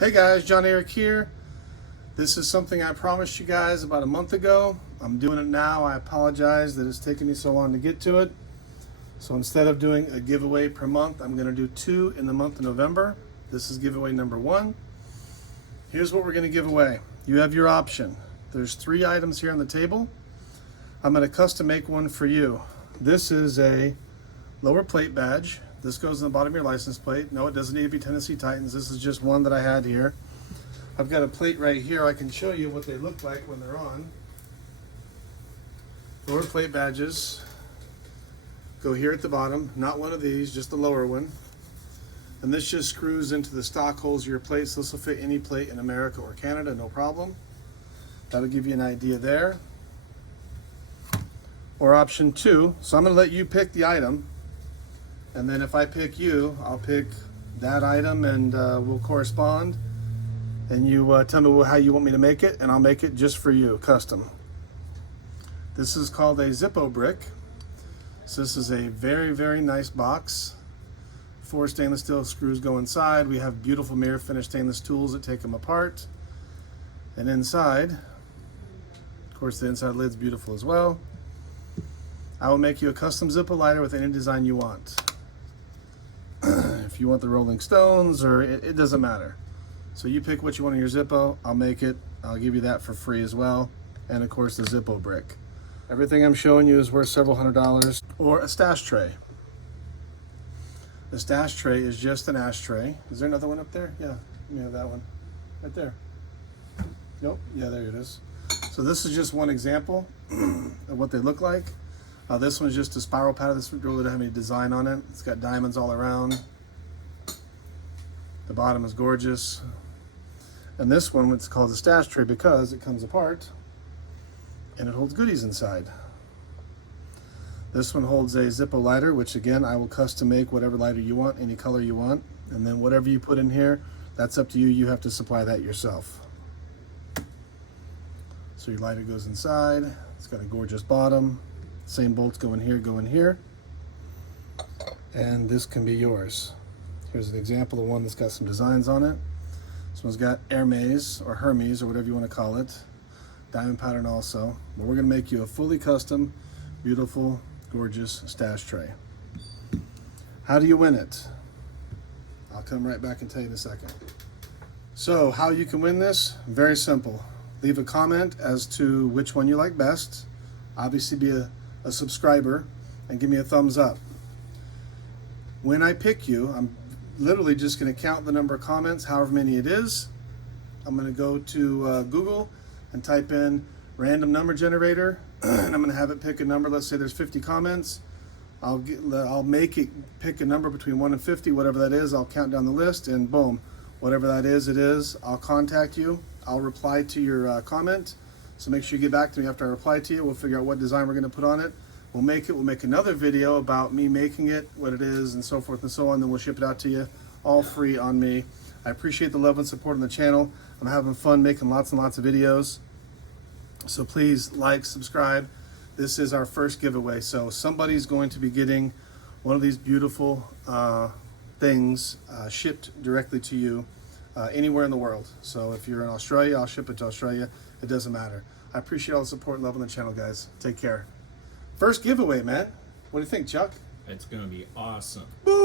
Hey guys, John Eric here. This is something I promised you guys about a month ago. I'm doing it now. I apologize that it's taken me so long to get to it. So instead of doing a giveaway per month, I'm going to do 2 in the month of November. This is giveaway number 1. Here's what we're going to give away. You have your option. There's 3 items here on the table. I'm going to custom make one for you. This is a lower plate badge. This goes on the bottom of your license plate. No, it doesn't need to be Tennessee Titans. This is just one that I had here. I've got a plate right here. I can show you what they look like when they're on. Lower plate badges go here at the bottom. Not one of these, just the lower one. And this just screws into the stock holes of your plates. This will fit any plate in America or Canada, no problem. That'll give you an idea there. Or option 2. So I'm going to let you pick the item. And then if I pick you, I'll pick that item and we'll correspond. And you tell me how you want me to make it, and I'll make it just for you, custom. This is called a Zippo BRICK. So this is a very, very nice box. 4 stainless steel screws go inside. We have beautiful mirror finished stainless tools that take them apart. And inside, of course the inside lid's beautiful as well. I will make you a custom Zippo lighter with any design you want. If you want the Rolling Stones, or it doesn't matter. So you pick what you want in your Zippo, I'll make it. I'll give you that for free as well. And of course the Zippo BRICK. Everything I'm showing you is worth several $100s. Or a stash tray. The stash tray is just an ashtray. Is there another one up there? Yeah, you have that one. Right there. Nope, yeah, there it is. So this is just one example of what they look like. This one's just a spiral pattern. This really doesn't have any design on it. It's got diamonds all around. The bottom is gorgeous. And this one, it's called the stash tray because it comes apart and it holds goodies inside. This one holds a Zippo lighter, which again, I will custom make whatever lighter you want, any color you want. And then whatever you put in here, that's up to you. You have to supply that yourself. So your lighter goes inside. It's got a gorgeous bottom. Same bolts go in here. And this can be yours. Here's an example of one that's got some designs on it. This one's got Hermes or Hermes or whatever you want to call it. Diamond pattern also. But we're going to make you a fully custom, beautiful, gorgeous stash tray. How do you win it? I'll come right back and tell you in a second. So how you can win this? Very simple. Leave a comment as to which one you like best. Obviously be a subscriber and give me a thumbs up. When I pick you, I'm literally just going to count the number of comments, however many it is. I'm going to go to Google and type in random number generator, and I'm going to have it pick a number. Let's say there's 50 comments. I'll make it pick a number between 1 and 50, whatever that is. I'll count down the list, and boom, whatever that is, it is. I'll contact you. I'll reply to your comment. So make sure you get back to me after I reply to you. We'll figure out what design we're going to put on it. We'll make another video about me making it, what it is, and so forth and so on. Then we'll ship it out to you, all free on me. I appreciate the love and support on the channel. I'm having fun making lots and lots of videos. So please like, subscribe. This is our first giveaway. So somebody's going to be getting one of these beautiful things shipped directly to you anywhere in the world. So if you're in Australia, I'll ship it to Australia. It doesn't matter. I appreciate all the support and love on the channel, guys. Take care. First giveaway, man. What do you think, Chuck? It's going to be awesome. Boom!